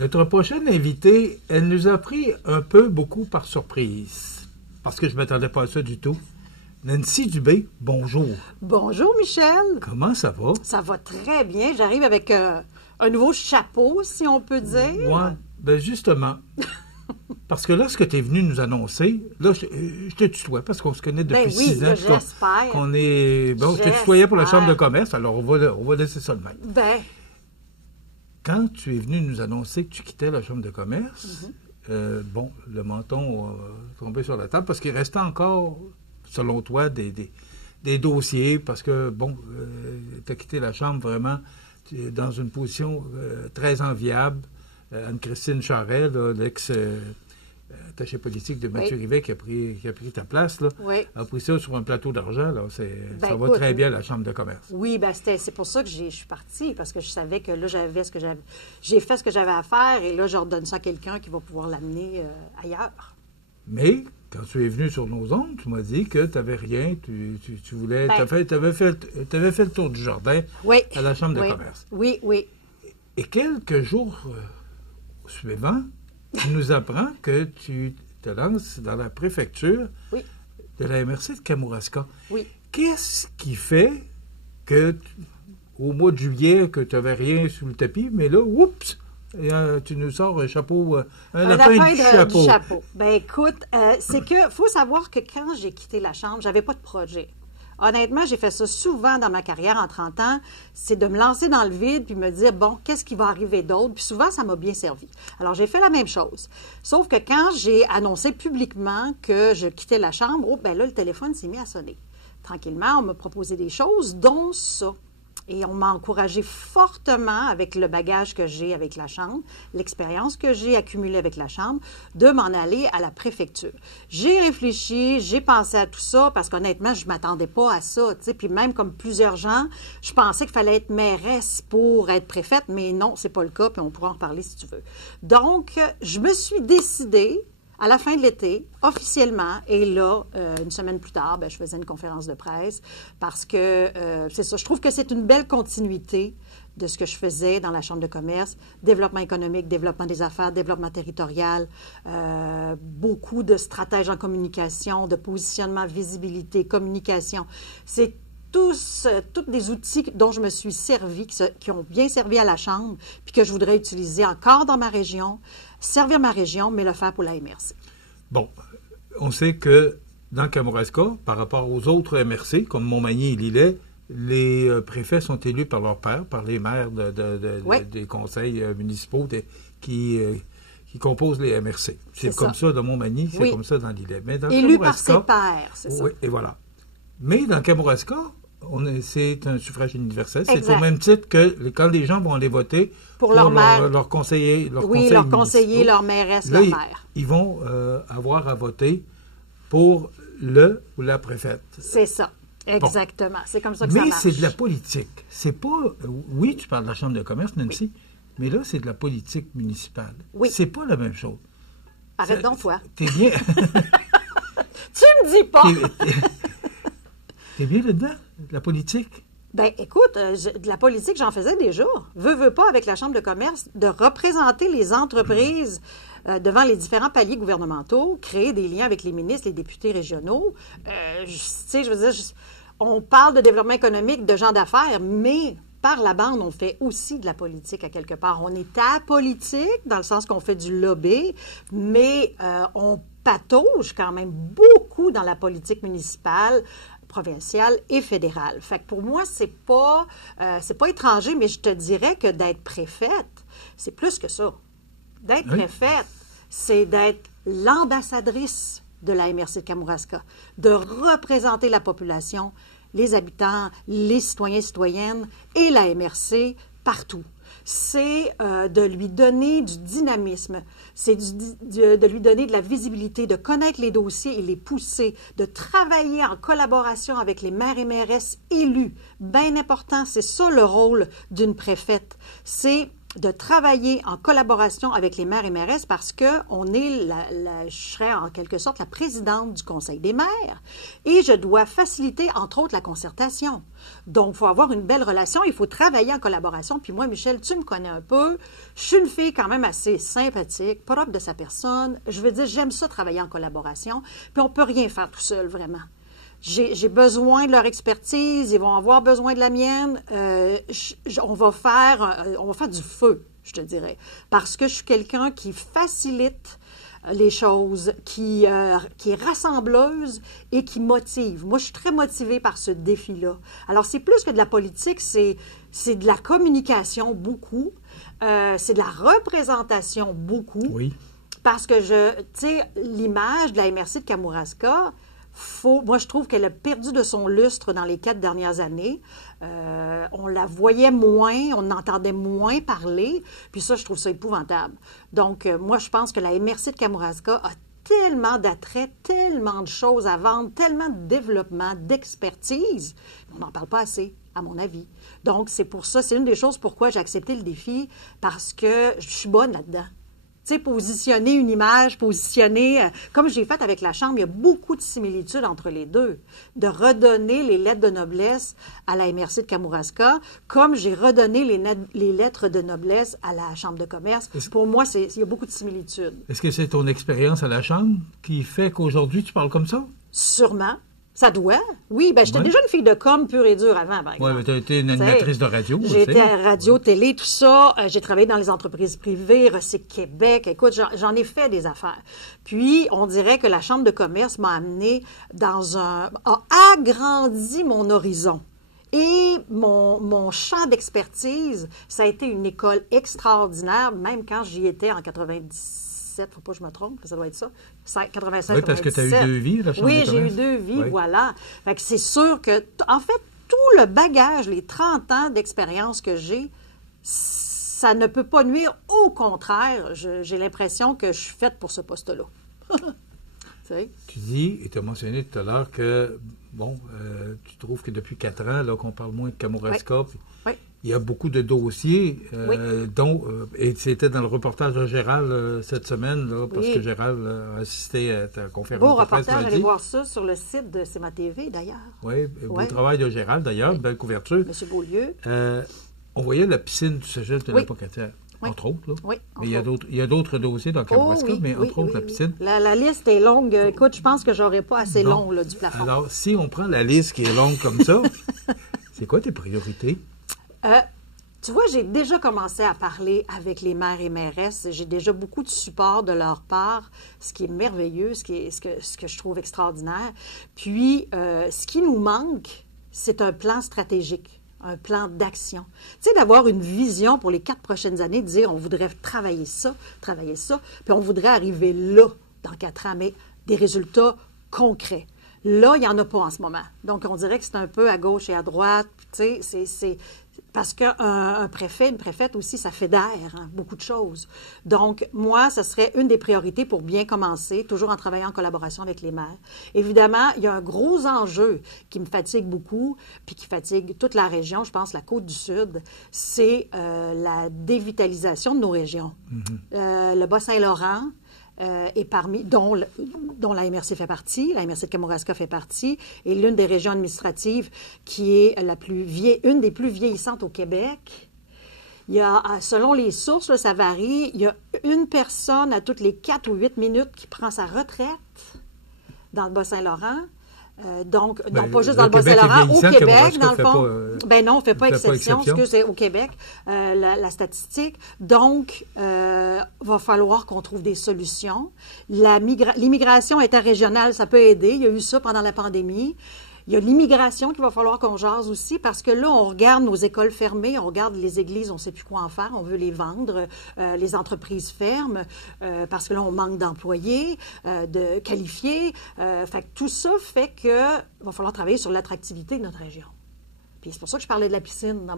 Notre prochaine invitée, elle nous a pris un peu beaucoup par surprise, parce que je ne m'attendais pas à ça du tout. Nancy Dubé, bonjour. Bonjour Michel. Comment ça va? Ça va très bien. J'arrive avec un nouveau chapeau, si on peut dire. Oui, bien justement. Parce que lorsque tu es venu nous annoncer, là, je te tutoie parce qu'on se connaît depuis 6 ans. J'espère. Bon, je te tutoyais pour la Chambre de commerce, alors on va laisser ça de même. Ben. Quand tu es venu nous annoncer que tu quittais la Chambre de commerce, le menton a tombé sur la table parce qu'il restait encore, selon toi, des dossiers parce que, tu as quitté la Chambre vraiment dans une position très enviable. Anne-Christine Charest, l'ex-attachée politique de Mathieu Rivet, qui a pris ta place, là, a pris ça sur un plateau d'argent. Ça va très bien, la Chambre de commerce. Oui, c'est pour ça que je suis partie, parce que je savais que là, j'ai fait ce que j'avais à faire, et là, je redonne ça à quelqu'un qui va pouvoir l'amener ailleurs. Mais, quand tu es venu sur nos ondes, tu m'as dit que tu n'avais rien, tu voulais... tu avais fait le tour du jardin à la Chambre de commerce. Oui. Et quelques jours suivants, tu nous apprends que tu te lances dans la préfecture de la MRC de Kamouraska. Oui. Qu'est-ce qui fait que, au mois de juillet, que tu n'avais rien sous le tapis, mais là, oups, tu nous sors un chapeau, un lapin du chapeau. Ben écoute, c'est que faut savoir que quand j'ai quitté la Chambre, j'avais pas de projet. Honnêtement, j'ai fait ça souvent dans ma carrière en 30 ans, c'est de me lancer dans le vide puis me dire, bon, qu'est-ce qui va arriver d'autre? Puis souvent, ça m'a bien servi. Alors, j'ai fait la même chose. Sauf que quand j'ai annoncé publiquement que je quittais la Chambre, là, le téléphone s'est mis à sonner. Tranquillement, on m'a proposé des choses, dont ça. Et on m'a encouragé fortement, avec le bagage que j'ai avec la Chambre, l'expérience que j'ai accumulée avec la Chambre, de m'en aller à la préfecture. J'ai réfléchi, j'ai pensé à tout ça, parce qu'honnêtement, je ne m'attendais pas à ça. Puis même comme plusieurs gens, je pensais qu'il fallait être mairesse pour être préfète, mais non, c'est pas le cas, puis on pourra en reparler si tu veux. Donc, je me suis décidée, à la fin de l'été, officiellement, et là, une semaine plus tard, je faisais une conférence de presse parce que, c'est ça, je trouve que c'est une belle continuité de ce que je faisais dans la Chambre de commerce, développement économique, développement des affaires, développement territorial, beaucoup de stratèges en communication, de positionnement, visibilité, communication. C'est tous des outils dont je me suis servi, qui ont bien servi à la Chambre, puis que je voudrais utiliser encore dans ma région, servir ma région, mais le faire pour la MRC. Bon, on sait que dans Kamouraska, par rapport aux autres MRC, comme Montmagny et Lillet, les préfets sont élus par leur père, par les maires des conseils municipaux qui composent les MRC. C'est comme ça dans Montmagny, c'est comme ça dans Lillet. Mais dans élu par ses pairs, c'est ça. Oui, et voilà. Mais dans Kamouraska, c'est un suffrage universel. C'est au même titre que quand les gens vont aller voter pour leur conseiller, leur conseiller, leur mairesse, leur maire. Ils vont avoir à voter pour le ou la préfète. C'est ça, exactement. Bon. C'est comme ça que ça marche. Mais c'est de la politique. C'est pas... Oui, tu parles de la Chambre de commerce, Nancy, mais là, c'est de la politique municipale. Oui. C'est pas la même chose. Arrête donc, toi. T'es bien... Tu me dis pas! T'es bien là-dedans, de la politique? Bien, écoute, de la politique, j'en faisais déjà. Veux pas, avec la Chambre de commerce, de représenter les entreprises devant les différents paliers gouvernementaux, créer des liens avec les ministres, les députés régionaux. Je veux dire, on parle de développement économique, de gens d'affaires, mais par la bande, on fait aussi de la politique à quelque part. On est apolitique, dans le sens qu'on fait du lobby, mais on patauge quand même beaucoup dans la politique municipale, provinciale et fédérale. Fait que pour moi, c'est pas étranger, mais je te dirais que d'être préfète, c'est plus que ça. D'être préfète, c'est d'être l'ambassadrice de la MRC de Kamouraska, de représenter la population, les habitants, les citoyens et citoyennes et la MRC partout. C'est de lui donner du dynamisme, c'est de lui donner de la visibilité, de connaître les dossiers et les pousser, de travailler en collaboration avec les maires et mairesses élus. Bien important, c'est ça le rôle d'une préfète. C'est de travailler en collaboration avec les maires et mairesses parce que je serais en quelque sorte la présidente du Conseil des maires et je dois faciliter, entre autres, la concertation. Donc, il faut avoir une belle relation, il faut travailler en collaboration. Puis moi, Michel, tu me connais un peu, je suis une fille quand même assez sympathique, propre de sa personne. Je veux dire, j'aime ça travailler en collaboration, puis on ne peut rien faire tout seul, vraiment. J'ai besoin de leur expertise, ils vont avoir besoin de la mienne. On va faire du feu, je te dirais, parce que je suis quelqu'un qui facilite les choses, qui est rassembleuse et qui motive. Moi, je suis très motivée par ce défi-là. Alors, c'est plus que de la politique, c'est de la communication, beaucoup. C'est de la représentation, beaucoup. Oui. Parce que, tu sais, l'image de la MRC de Kamouraska, moi, je trouve qu'elle a perdu de son lustre dans les 4 dernières années. On la voyait moins, on entendait moins parler, puis ça, je trouve ça épouvantable. Donc, moi, je pense que la MRC de Kamouraska a tellement d'attraits, tellement de choses à vendre, tellement de développement, d'expertise. On n'en parle pas assez, à mon avis. Donc, c'est pour ça, c'est une des choses pourquoi j'ai accepté le défi, parce que je suis bonne là-dedans. Tu sais, positionner une image, comme j'ai fait avec la Chambre, il y a beaucoup de similitudes entre les deux. De redonner les lettres de noblesse à la MRC de Kamouraska, comme j'ai redonné les lettres de noblesse à la Chambre de commerce. Pour moi, il y a beaucoup de similitudes. Est-ce que c'est ton expérience à la Chambre qui fait qu'aujourd'hui, tu parles comme ça? Sûrement. Ça doit. Oui, bien, j'étais déjà une fille de com pure et dure avant, par exemple. Oui, mais tu as été une animatrice de radio. J'ai été à radio, télé, tout ça. J'ai travaillé dans les entreprises privées, Recyc Québec. Écoute, j'en ai fait des affaires. Puis, on dirait que la Chambre de commerce m'a amené a agrandi mon horizon. Et mon champ d'expertise, ça a été une école extraordinaire, même quand j'y étais en 97, faut pas que je me trompe, ça doit être ça. 87, oui, parce que tu as eu 2 vies, la Chambre de commerce. Oui, j'ai eu 2 vies, oui. Voilà. Fait que c'est sûr que, en fait, tout le bagage, les 30 ans d'expérience que j'ai, ça ne peut pas nuire. Au contraire, j'ai l'impression que je suis faite pour ce poste-là. Tu dis, et tu as mentionné tout à l'heure que, tu trouves que depuis 4 ans, là, qu'on parle moins de Kamouraska, oui. Il y a beaucoup de dossiers, oui. dont, et c'était dans le reportage de Gérald cette semaine, là, parce que Gérald a assisté à ta conférence beau de presse. Beau reportage, allez voir ça sur le site de CMA TV, d'ailleurs. Oui, beau travail de Gérald, d'ailleurs, belle couverture. Monsieur Beaulieu. On voyait la piscine du cégep de la Pocatière, entre autres. Là. Oui, mais il y a d'autres dossiers dans Kamouraska, mais entre autres la piscine. La liste est longue. Écoute, je pense que j'aurais pas assez long là, du plafond. Alors, si on prend la liste qui est longue comme ça, c'est quoi tes priorités? Tu vois, j'ai déjà commencé à parler avec les maires et mairesses. J'ai déjà beaucoup de support de leur part, ce qui est merveilleux, ce que je trouve extraordinaire. Puis, ce qui nous manque, c'est un plan stratégique, un plan d'action. Tu sais, d'avoir une vision pour les 4 prochaines années, de dire on voudrait travailler ça, puis on voudrait arriver là dans 4 ans, mais des résultats concrets. Là, il n'y en a pas en ce moment. Donc, on dirait que c'est un peu à gauche et à droite. Tu sais, c'est parce qu'un préfet, une préfète aussi, ça fédère beaucoup de choses. Donc, moi, ce serait une des priorités pour bien commencer, toujours en travaillant en collaboration avec les maires. Évidemment, il y a un gros enjeu qui me fatigue beaucoup, puis qui fatigue toute la région, je pense la Côte-du-Sud, c'est la dévitalisation de nos régions. Mm-hmm. Le Bas-Saint-Laurent, et dont la MRC fait partie, la MRC de Kamouraska fait partie, est l'une des régions administratives qui est une des plus vieillissantes au Québec. Il y a, selon les sources, là, ça varie, il y a une personne à toutes les 4 ou 8 minutes qui prend sa retraite dans le Bas-Saint-Laurent. Donc, non pas juste dans le Bas-Saint-Laurent, au Québec, dans le fond. Non, on ne fait pas exception, c'est au Québec, la statistique. Donc, va falloir qu'on trouve des solutions. L'immigration interrégionale, ça peut aider. Il y a eu ça pendant la pandémie. Il y a l'immigration qu'il va falloir qu'on jase aussi, parce que là, on regarde nos écoles fermées, on regarde les églises, on ne sait plus quoi en faire, on veut les vendre, les entreprises ferment, parce que là, on manque d'employés, de qualifiés. Fait que tout ça fait qu'il va falloir travailler sur l'attractivité de notre région. Puis c'est pour ça que je parlais de la piscine dans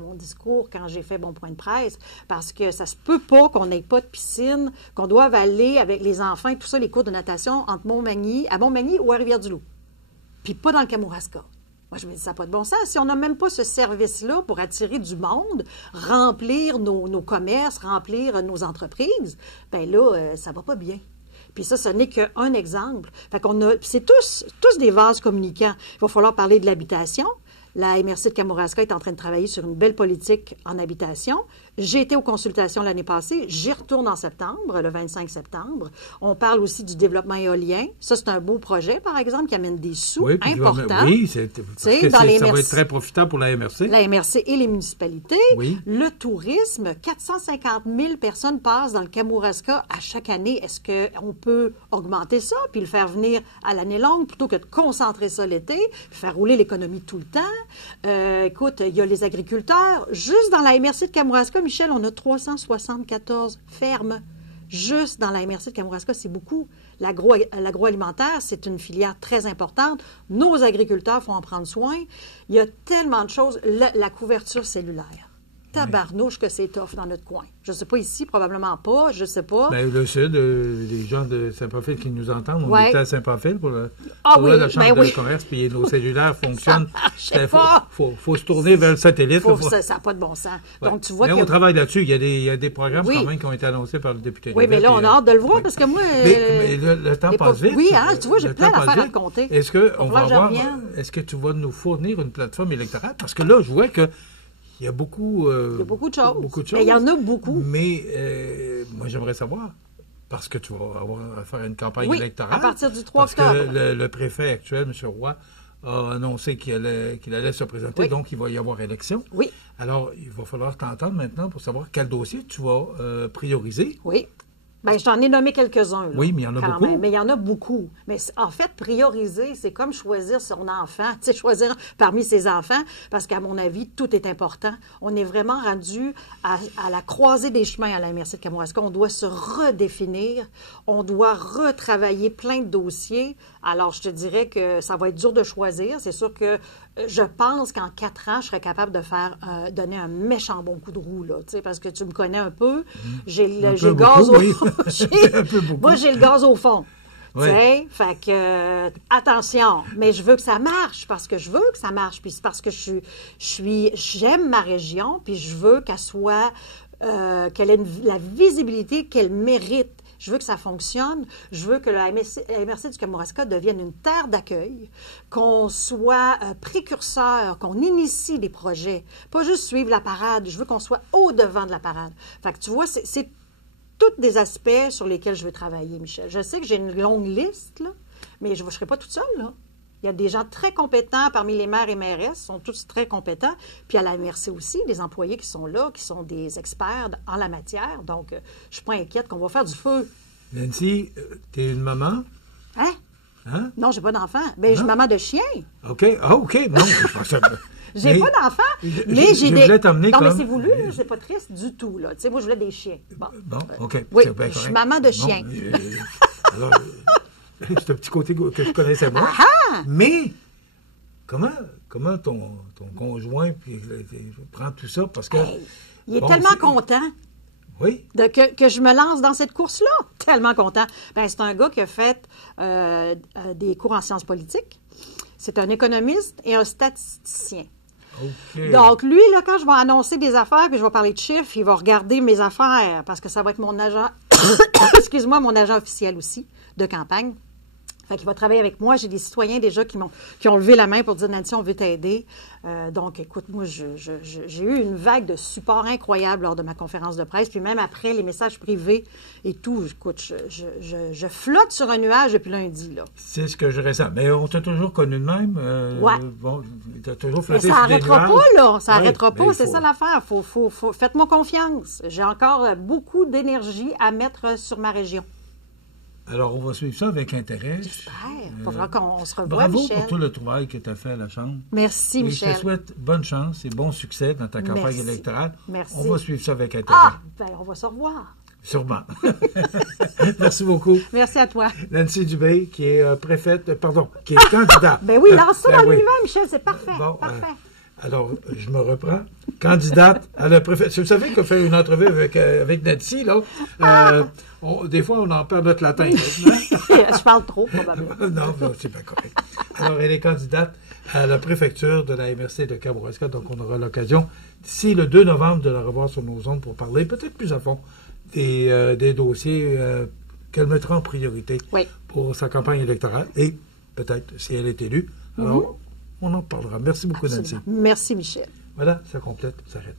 mon discours quand j'ai fait mon point de presse, parce que ça se peut pas qu'on n'ait pas de piscine, qu'on doive aller avec les enfants et tout ça, les cours de natation à Montmagny ou à Rivière-du-Loup. Puis pas dans le Kamouraska. Moi, je me dis, ça n'a pas de bon sens. Si on n'a même pas ce service-là pour attirer du monde, remplir nos commerces, remplir nos entreprises, bien là, ça va pas bien. Puis ça, ce n'est qu'un exemple. Fait qu'on a, c'est tous des vases communicants. Il va falloir parler de l'habitation. La MRC de Kamouraska est en train de travailler sur une belle politique en habitation. J'ai été aux consultations l'année passée. J'y retourne en septembre, le 25 septembre. On parle aussi du développement éolien. Ça, c'est un beau projet, par exemple, qui amène des sous importants. Oui, ça va être très profitable pour la MRC. La MRC et les municipalités. Oui. Le tourisme, 450 000 personnes passent dans le Kamouraska à chaque année. Est-ce qu'on peut augmenter ça puis le faire venir à l'année longue plutôt que de concentrer ça l'été, faire rouler l'économie tout le temps? Écoute, il y a les agriculteurs. Juste dans la MRC de Kamouraska, Michel, on a 374 fermes. Juste dans la MRC de Kamouraska, c'est beaucoup. L'agroalimentaire, c'est une filière très importante. Nos agriculteurs font en prendre soin. Il y a tellement de choses. La couverture cellulaire. Tabarnouche que c'est tough dans notre coin. Je ne sais pas ici, probablement pas, je ne sais pas. Bien, le sud, les gens de Saint-Paphile qui nous entendent, on était à Saint-Paphile pour la chambre de commerce, puis nos cellulaires fonctionnent. Il faut se tourner vers le satellite. Ça n'a pas de bon sens. Ouais. Donc, tu vois on travaille là-dessus. Il y a des programmes quand même qui ont été annoncés par le député. Oui, mais là, on a hâte de le voir parce que moi... Mais le temps passe vite. Oui, tu vois, j'ai plein d'affaires à te compter. Est-ce que tu vas nous fournir une plateforme électorale? Parce que là, je vois que il y a beaucoup de choses. Mais il y en a beaucoup. Mais moi, j'aimerais savoir, parce que tu vas avoir à faire une campagne électorale. À partir du 3 octobre. Parce que le préfet actuel, M. Roy, a annoncé qu'il allait se présenter, donc il va y avoir élection. Oui. Alors, il va falloir t'entendre maintenant pour savoir quel dossier tu vas prioriser. Oui. Bien, j'en ai nommé quelques-uns. Là, oui, mais il y en a beaucoup. Même. Mais il y en a beaucoup. Mais en fait, prioriser, c'est comme choisir son enfant, tu sais, choisir parmi ses enfants, parce qu'à mon avis, tout est important. On est vraiment rendu à la croisée des chemins à la MRC de Kamouraska. On doit se redéfinir. On doit retravailler plein de dossiers. Alors, je te dirais que ça va être dur de choisir. C'est sûr que je pense qu'en 4 ans, je serais capable de donner un méchant bon coup de roue, là, tu sais, parce que tu me connais un peu. J'ai le gaz au fond. Moi, j'ai le gaz au fond. Oui. Tu sais, fait que, attention, mais je veux que ça marche, parce que je veux que ça marche, puis c'est parce que j'aime ma région, puis je veux qu'elle soit, qu'elle ait la visibilité qu'elle mérite. Je veux que ça fonctionne. Je veux que la MRC du Kamouraska devienne une terre d'accueil, qu'on soit précurseur, qu'on initie des projets, pas juste suivre la parade. Je veux qu'on soit au-devant de la parade. Fait que tu vois, c'est tous des aspects sur lesquels je veux travailler, Michel. Je sais que j'ai une longue liste, là, mais je ne serai pas toute seule, là. Il y a des gens très compétents parmi les maires et mairesses, sont tous très compétents. Puis à la MRC aussi, des employés qui sont là, qui sont des experts en la matière. Donc, je ne suis pas inquiète qu'on va faire du feu. Nancy, tu es une maman? Hein? Non, j'ai pas d'enfant. Ben, je suis maman de chien. OK. Ah, OK. Non, je pensais... J'ai pas d'enfant, mais j'ai des... Non, mais c'est voulu, là, c'est pas triste du tout, là. Tu sais, moi, je voulais des chiens. Bon, OK. Oui, je suis maman de chien. Alors... C'est un petit côté que je connaissais moi. Ah! Mais comment ton conjoint prend tout ça? Parce que il est tellement content. Oui. Que je me lance dans cette course-là. Tellement content. Ben, c'est un gars qui a fait des cours en sciences politiques. C'est un économiste et un statisticien. Okay. Donc, lui, là, quand je vais annoncer des affaires puis je vais parler de chiffres, il va regarder mes affaires parce que ça va être mon agent, excuse-moi, mon agent officiel aussi de campagne. Fait qu'il va travailler avec moi. J'ai des citoyens déjà qui ont levé la main pour dire « Nancy, on veut t'aider. » Donc, écoute, moi, j'ai eu une vague de support incroyable lors de ma conférence de presse. Puis même après, les messages privés et tout, écoute, je flotte sur un nuage depuis lundi, là. C'est ce que je ressens. Mais on t'a toujours connu de même. Ouais. Bon, t'as toujours flotté sur des nuages. Ça n'arrêtera pas, là. Ça n'arrêtera pas. C'est ça l'affaire. Faites-moi confiance. J'ai encore beaucoup d'énergie à mettre sur ma région. Alors, on va suivre ça avec intérêt. J'espère. Il faudra qu'on se revoie, bravo Michel. Pour tout le travail que tu as fait à la Chambre. Merci, Michel. Je te souhaite bonne chance et bon succès dans ta campagne électorale. Merci. On va suivre ça avec intérêt. On va se revoir. Sûrement. Merci beaucoup. Merci à toi. Nancy Dubé, qui est qui est candidate. Ben oui, lance ça dans l'univers, Michel, c'est parfait. Bon, parfait. Alors, je me reprends. Candidate à la préfecture. Vous savez qu'on fait une entrevue avec Nancy, là. Des fois, on en perd notre latin. Je parle trop, probablement. Non, c'est pas correct. Alors, elle est candidate à la préfecture de la MRC de Kamouraska. Donc, on aura l'occasion, d'ici le 2 novembre, de la revoir sur nos ondes pour parler peut-être plus à fond des dossiers qu'elle mettra en priorité pour sa campagne électorale. Et peut-être, si elle est élue, alors on en parlera. Merci beaucoup, Nancy. Merci, Michel. Voilà, ça complète, ça arrête.